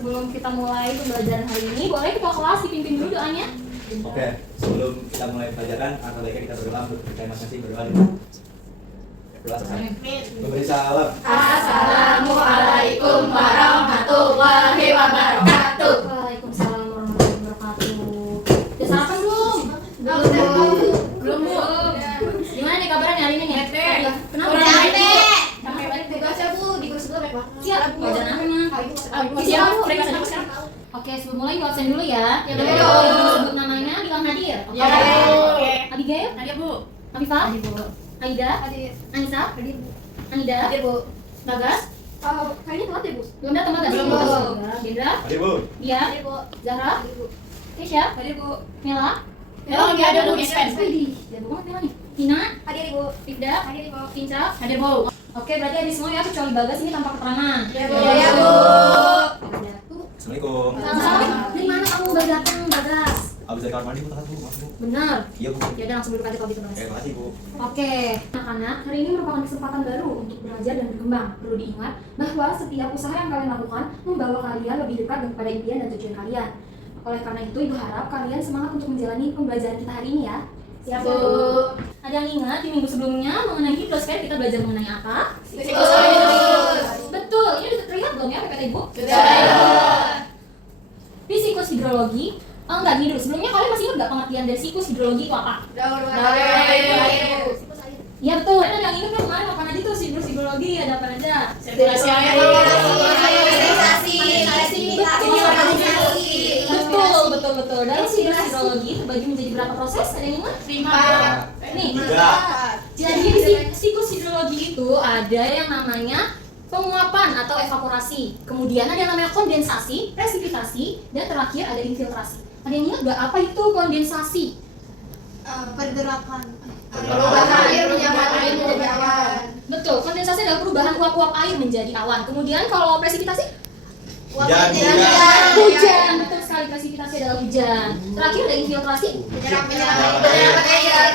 sebelum kita mulai pembelajaran hari ini, boleh ketua kelas dipimpin dulu doanya? Oke, sebelum kita mulai pelajaran, alangkah baiknya kita berdoa untuk kita masing-masing berdoa dulu. Berdoa selesai. Memberi salam. Assalamualaikum warahmatullahi wabarakatuh. Waalaikumsalam warahmatullahi wabarakatuh. Udah sarapan belum? Belum, Bu. Gimana nih kabarnya hari ini nih? Kenapa? Capek banget tugasnya, Bu. Di kursus dulu banyak banget. Siap, pelajaran apa emang? Siap, Bu. Mereka sedang sekarang. Oke, sebelum mulai yuk absen dulu ya. Ya, Boleh Bu. dong sebut namanya, bilang hadir. Oke. Ya, Bu. Abigail? Hadir, Bu. Afifah? Hadir, Bu. Aida? Hadir. Anissa? Hadir, Bu. Anida? Hadir, Bu. Bagas? Kayaknya telat ya, Bu. Belum datang Bagas? Belum, Bu. Gendra? Hadir, Bu. Dia? Hadir, Bu. Zahra? Hadir, Bu. Kesha? Hadir, Bu. Mela? Mela lagi ada, Bu, dispense. Widih, jago banget Mela nih. Tina? Hadir, Bu. Rifda? Hadir, Bu. Pinca? Hadir, Bu. Oke, berarti ada semua ya, kecuali Bagas ini tanpa keterangan. Ya, Bu. Ya, Bu. Assalamualaikum. Salam. Dari mana kamu baru datang, Bagas? Abis dari kamar mandi, Bu, tahan, Bu. Maaf, Bu. Benar. Iya, Bu. Ya udah langsung duduk aja kalau gitu, Bagas. Makasih, Bu. Oke, anak-anak, hari ini merupakan kesempatan baru untuk belajar dan berkembang. Perlu diingat bahwa setiap usaha yang kalian lakukan membawa kalian lebih dekat kepada impian dan tujuan kalian. Oleh karena itu, Ibu harap kalian semangat untuk menjalani pembelajaran kita hari ini ya. Siap, Bu? Ada yang ingat di minggu sebelumnya mengenai hidrosfer kita belajar mengenai apa? Siklus. Betul, ini udah terlihat belum ya PPT Ibu? Sudah. Di siklus hidrologi, enggak gini dulu, sebelumnya kalian masih ingat nggak pengertian dari siklus hidrologi itu apa? Iya betul, ada yang ingat kan kemarin apa aja tuh siklus hidrologi, ada apa aja? Sirkulasi air. Betul. Dalam siklus hidrologi terbagi menjadi berapa proses? Ada yang ingat? 5. Nih, Tiga. jadi di siklus hidrologi itu ada yang namanya penguapan atau evaporasi, kemudian ada yang namanya kondensasi, presipitasi, dan terakhir ada infiltrasi. Ada yang ingat nggak apa itu kondensasi? Pergerakan. Perubahan air menjadi awan. Betul, kondensasi adalah perubahan uap-uap air menjadi awan. Kemudian kalau presipitasi? Hujan. Hujan, betul sekali, presipitasi adalah hujan. Terakhir ada infiltrasi? Penyerapan air.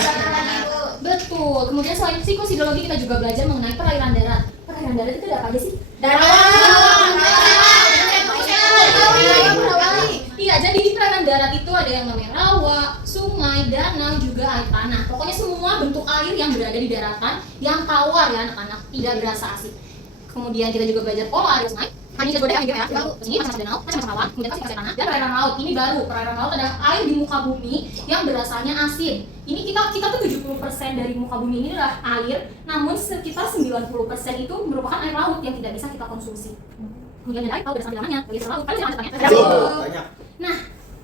Betul, kemudian selain siklus hidrologi kita juga belajar mengenai perairan darat. Perairan darat itu ada apa aja sih? Iya, jadi di perairan darat itu ada yang namanya rawa, sungai, danau, juga air tanah. Pokoknya semua bentuk air yang berada di daratan yang tawar ya anak-anak, tidak berasa asing. Kemudian kita juga belajar pola air sungai. Ini kita ya, ini macam danau, macam rawa, kemudian kasih tanah, dan perairan laut. Ini baru, perairan laut adalah air di muka bumi yang berasanya asin. Ini kita tuh 70% dari muka bumi ini adalah air, namun sekitar 90% itu merupakan air laut yang tidak bisa kita konsumsi. Kemudian ada air laut berasal dari namanya, bagi laut. Kalian jangan tanya. Tanya. Nah,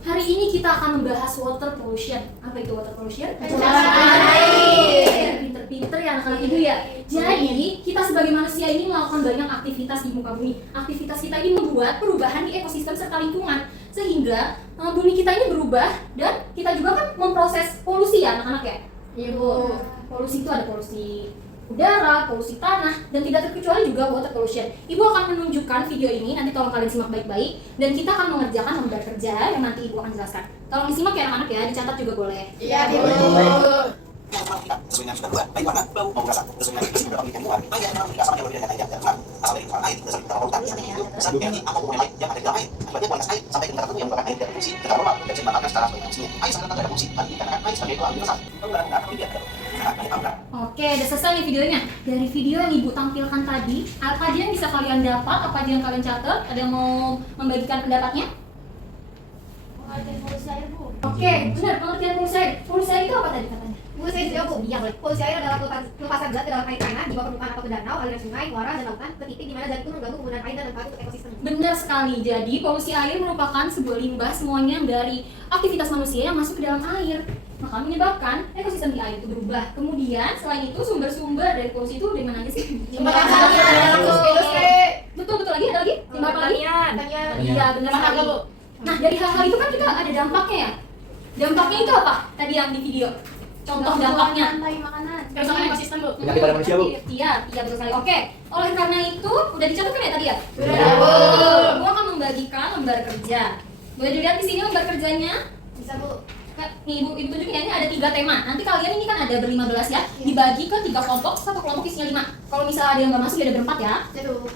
hari ini kita akan membahas water pollution. Apa itu water pollution? Pencemaran air. Pinter-pinter ya anak-anak itu ya. Jadi, kita sebagai manusia ini melakukan banyak aktivitas di muka bumi. Aktivitas kita ini membuat perubahan di ekosistem serta lingkungan. Sehingga bumi kita ini berubah dan kita juga kan memproses polusi ya anak-anak ya. Iya, Bu. Polusi itu ada polusi udara, polusi tanah, dan tidak terkecuali juga water pollution. Ibu akan menunjukkan video ini, nanti tolong kalian simak baik-baik, dan kita akan mengerjakan lembar kerja yang nanti Ibu akan jelaskan. Tolong disimak ya anak-anak ya, dicatat juga boleh. Iya, Bu. Sesuai dengan sudah dua, baik warna, bau, mau rasa, sesuai dengan isi beberapa penelitian luar, baik yang dirasa yang berbeda dengan air dan asal dari air, dasar beberapa lautan, besar energi atau hubungan lain yang ada di dalam air, akibatnya kualitas air sampai ke tingkat tertentu yang merupakan air dari fungsi secara normal dan bisa dimanfaatkan secara sebagai fungsinya. Air sangat terhadap fungsi, tapi dikarenakan air sebagai pelarut universal, penggunaan tidak ada. Oke, udah selesai nih videonya. Dari video yang Ibu tampilkan tadi, apa aja yang bisa kalian dapat, apa aja yang kalian catat? Ada yang mau membagikan pendapatnya? Pengertian polusi air, Bu. Oke, benar, pengertian polusi air. Polusi air itu apa tadi katanya? Bu, saya jawab, Bu. Iya, boleh. Polusi air adalah pelepasan zat ke dalam air tanah di bawah permukaan atau ke danau, aliran sungai, muara, dan lautan ke titik di mana zat itu mengganggu penggunaan air dan manfaat untuk ekosistem. Benar sekali. Jadi, polusi air merupakan sebuah limbah semuanya dari aktivitas manusia yang masuk ke dalam air. Maka menyebabkan ekosistem di air itu berubah. Kemudian, selain itu sumber-sumber dari polusi itu dari mana aja sih? Sumber asalnya ada dalam industri. Betul lagi, ada lagi? Sumber apa lagi? Pertanian. Iya, benar sekali. Nah, dari hal-hal itu kan kita ada dampaknya ya. Dampaknya itu apa? Tadi yang di video. Contoh dampaknya. Makanan. Kerusakan ekosistem, Bu. Penyakit pada manusia, Bu. Iya, betul sekali. Oke. Oleh karena itu, udah dicatatkan ya tadi ya? Sudah, Bu. Gua akan membagikan lembar kerja. Boleh dilihat di sini lembar kerjanya? Bisa, Bu. Nih ibu tunjukin ya, ini ada 3 tema. Nanti kalian ini kan ada ber-15 ya, dibagi ke 3 kelompok, satu kelompok isinya 5. Kalau misalnya ada yang nggak masuk, ada ber-4 ya.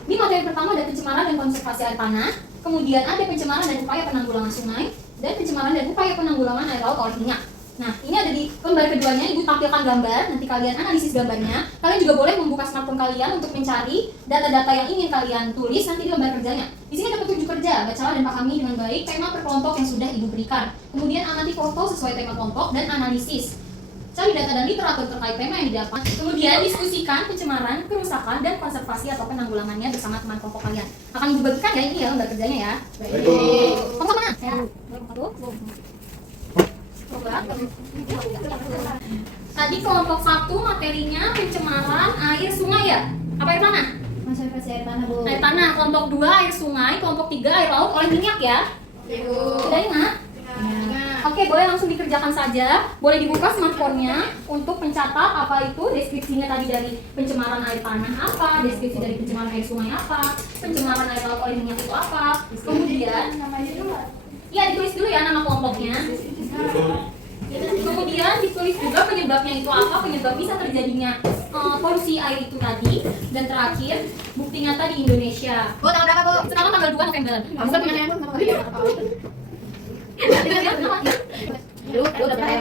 Ini materi pertama ada pencemaran dan konservasi air tanah, kemudian ada pencemaran dan upaya penanggulangan sungai, dan pencemaran dan upaya penanggulangan air laut oleh minyak. Nah, ini ada di lembar keduanya, Ibu tampilkan gambar, nanti kalian analisis gambarnya. Kalian juga boleh membuka smartphone kalian untuk mencari data-data yang ingin kalian tulis nanti di lembar kerjanya. Di sini ada petunjuk kerja, bacalah dan pahami dengan baik tema per kelompok yang sudah Ibu berikan. Kemudian amati foto sesuai tema kelompok dan analisis. Cari data dan literatur terkait tema yang didapat. Kemudian diskusikan pencemaran, kerusakan, dan konservasi atau penanggulangannya bersama teman kelompok kalian. Akan Ibu bagikan ya ini ya lembar kerjanya ya. Baik. Kelompok mana? Tadi kelompok 1 materinya pencemaran air sungai ya? Apa air tanah? Konservasi air tanah, Bu. Air tanah. Kelompok 2 air sungai, kelompok 3 air laut oleh minyak ya? Sudah ingat? Oke, boleh langsung dikerjakan saja. Boleh dibuka smartphone-nya untuk mencatat apa itu deskripsinya tadi dari pencemaran air tanah apa, deskripsi dari pencemaran air sungai apa, pencemaran air laut oleh minyak itu apa. Kemudian ya ditulis dulu ya nama kelompoknya. Kemudian ditulis juga penyebabnya itu apa, penyebab bisa terjadinya polusi air itu tadi. Dan terakhir, bukti nyata di Indonesia. Bu, tanggal berapa, Bu? Sekarang tanggal 2 November.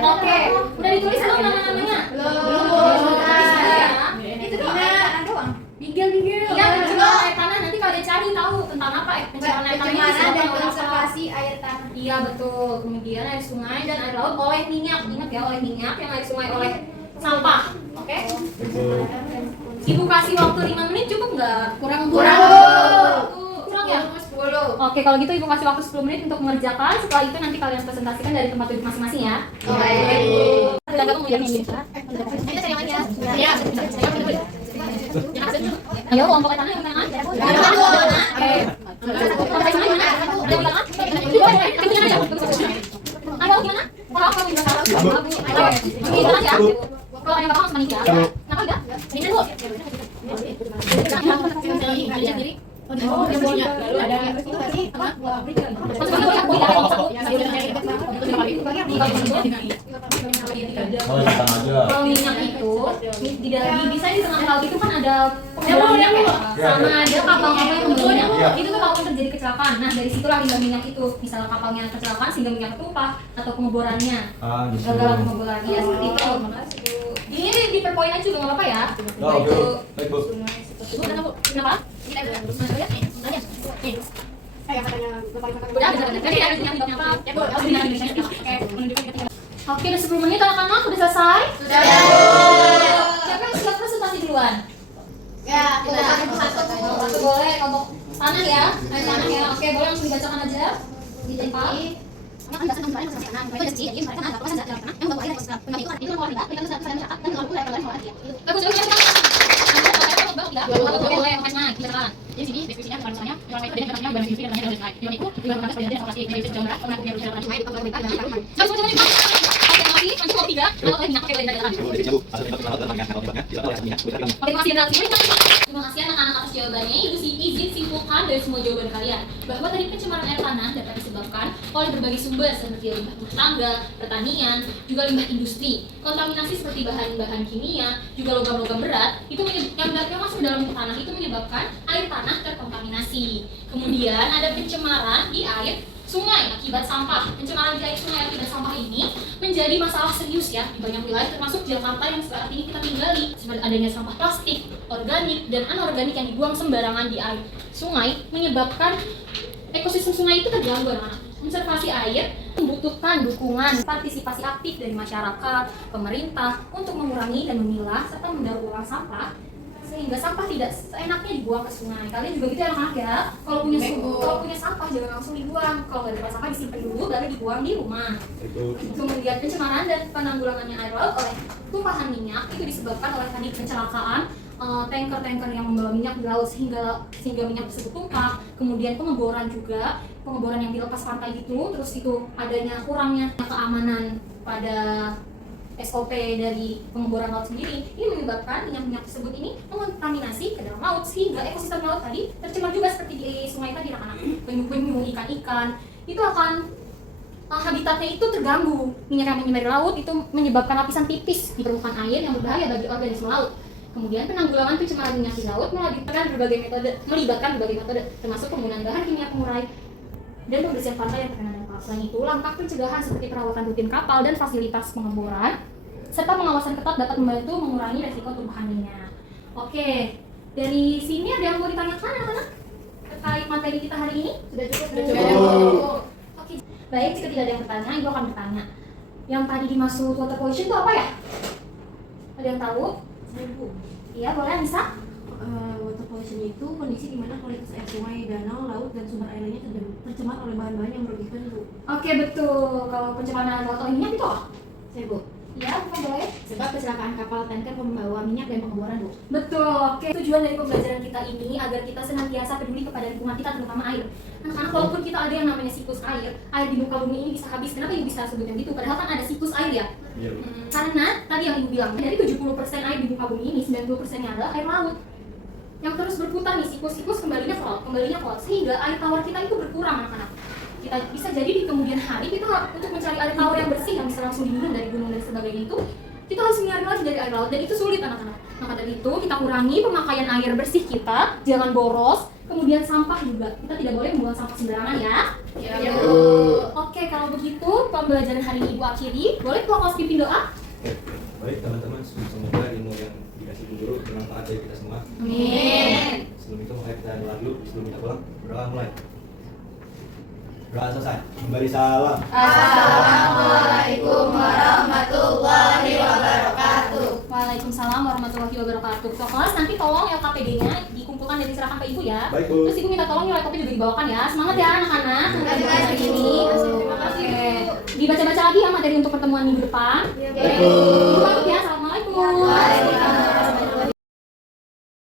Oke, udah ditulis belum nama-namanya? Belum. Itu doang. Bigel. Iya, pencemaran air tanah nanti kalian cari tahu tentang apa pencemaran air tanah dan konservasi air tanah. Iya betul. Kemudian air sungai dan air laut oleh minyak. Ingat ya, oleh minyak. Yang air sungai oleh sampah. Oke? Ibu kasih waktu 5 menit cukup nggak? Kurang ya? 10. Oke, kalau gitu Ibu kasih waktu 10 menit untuk mengerjakan. Setelah itu nanti kalian presentasikan dari tempat duduk masing-masing ya. Kita gabung ya. Ayo, kelompok air tanah yang mana? Oke. Kelompok air sungai mana? Ada di tangan? Ayo, gimana? Kalau kamu bilang di tangan ya. Kalau yang bakal sama Nika. Kenapa enggak? Ini dulu. Oh, yang punya. Lalu ada itu tadi apa? Kalau minyak itu bisa di tengah laut itu kan ada pengeboran minyak ya, sama ada kapal-kapal yang membawa minyak. Itu tuh kalau terjadi kecelakaan. Nah dari situlah limbah minyak itu, misalnya kapalnya kecelakaan sehingga minyak tumpah atau pengeborannya. Gagal pengeborannya seperti itu. Ini diperpoin aja juga nggak apa-apa ya. Baik bu. Kenapa? Oke, udah 10 menit anak-anak, udah selesai? Sudah. Siapa yang siap presentasi duluan? Ya, Satu boleh, kelompok tanah ya, air tanah ya. Oke, boleh langsung dibacakan aja. Di tempat. Boleh, mana? Silakan. Jadi sini deskripsinya misalnya orang lain tadi katanya barang industri katanya dari yang itu juga mengangkat penelitian informasi dari sejarah pernah punya usaha langsung itu kalau Nanti mau 3, kalau minyak pakai blender jalan. Terima kasih anak-anak atas jawabannya. Ibu izin simpulkan dari semua jawaban kalian bahwa tadi pencemaran air tanah dapat disebabkan oleh berbagai sumber seperti limbah rumah tangga, pertanian, juga limbah industri. Kontaminasi seperti bahan-bahan kimia, juga logam-logam berat itu yang masuk ke dalam tanah itu menyebabkan air tanah terkontaminasi. Kemudian ada pencemaran di air sungai akibat sampah. Pencemaran di air sungai akibat sampah ini menjadi masalah serius ya di banyak wilayah termasuk Jakarta yang saat ini kita tinggali. Seperti adanya sampah plastik, organik dan anorganik yang dibuang sembarangan di air sungai menyebabkan ekosistem sungai itu terganggu anak-anak. Konservasi air membutuhkan dukungan partisipasi aktif dari masyarakat, pemerintah untuk mengurangi dan memilah serta mendaur ulang sampah sehingga sampah tidak seenaknya dibuang ke sungai. Kalian juga gitu ya anak-anak ya. Kalau punya sampah jangan langsung dibuang. Kalau nggak ada sampah disimpan dulu baru dibuang di rumah. Kemudian pencemaran dan penanggulangannya air laut oleh tumpahan minyak itu disebabkan oleh tadi kecelakaan tanker-tanker yang membawa minyak di laut sehingga minyak tersebut tumpah. Kemudian pengeboran yang dilepas pantai gitu, terus itu adanya kurangnya keamanan pada SOP dari pengeboran laut sendiri, ini menyebabkan minyak-minyak tersebut ini mengontaminasi ke dalam laut sehingga ekosistem laut tadi tercemar juga seperti di sungai tadi anak-anak. Penyu-penyu, ikan-ikan itu akan habitatnya itu terganggu. Minyak yang menyambar laut itu menyebabkan lapisan tipis di permukaan air yang berbahaya bagi organisme laut. Kemudian penanggulangan pencemaran minyak di laut melibatkan berbagai metode, termasuk penggunaan bahan kimia pengurai dan pembersihan pantai yang terkena dampak. Selain itu, langkah pencegahan seperti perawatan rutin kapal dan fasilitas pengeboran serta pengawasan ketat dapat membantu mengurangi resiko tumpahan minyak. Oke, dari sini ada yang mau ditanyakan anak-anak terkait materi kita hari ini? Sudah cukup? Oke, baik, jika tidak ada yang bertanya, Ibu akan bertanya. Yang tadi dimaksud water pollution itu apa ya? Ada yang tahu? Bu, Iya, boleh, bisa? water pollution itu kondisi di mana kualitas air sungai, danau, laut, dan sumber air lainnya tercemar oleh bahan-bahan yang merugikan, Bu. Oke, betul. Kalau pencemaran laut oleh minyak itu apa? Saya, Bu. Iya, bukan boleh? Sebab kecelakaan kapal tanker pembawa minyak dan pengeboran, Bu. Betul, oke. Tujuan dari pembelajaran kita ini agar kita senantiasa peduli kepada lingkungan kita, terutama air. Anak-anak, walaupun kita ada yang namanya siklus air di muka bumi ini bisa habis. Kenapa Ibu bisa sebutkan gitu? Padahal kan ada siklus air ya. Iya, Bu. Karena tadi yang Ibu bilang, dari 70% air di muka bumi ini, 90%-nya adalah air laut. Yang terus berputar nih, siklus kembalinya ke laut. Sehingga air tawar kita itu berkurang, anak-anak. Kita bisa jadi di kemudian hari kita untuk mencari air tawar yang bersih yang bisa langsung diminum dari gunung dan sebagainya itu kita harus nyari lagi dari air laut dan itu sulit, anak-anak. Maka dari itu kita kurangi pemakaian air bersih kita, jangan boros. Kemudian sampah juga, kita tidak boleh membuang sampah sembarangan ya. Ya, Oke, kalau begitu pembelajaran hari ini Ibu akhiri. Boleh kelas pimpin doa? Baik teman-teman, semoga ilmu yang dikasih Bu Guru bermanfaat bagi kita semua. Amin. Sebelum itu mari kita doa dulu, sebelum kita pulang berdoa mulai. Doa selesai. Kembali salam. Assalamualaikum warahmatullahi wabarakatuh. Waalaikumsalam warahmatullahi wabarakatuh. So, kelas nanti tolong LKPD-nya dikumpulkan dan diserahkan ke Ibu ya. Baik, Bu. Terus Ibu minta tolong laptopnya juga dibawakan ya. Semangat ya anak-anak. Hari ini. Terima kasih. Oke. Dibaca-baca lagi ya materi untuk pertemuan minggu depan. Iya, Ibu pamit ya. Assalamualaikum. Waalaikumsalam.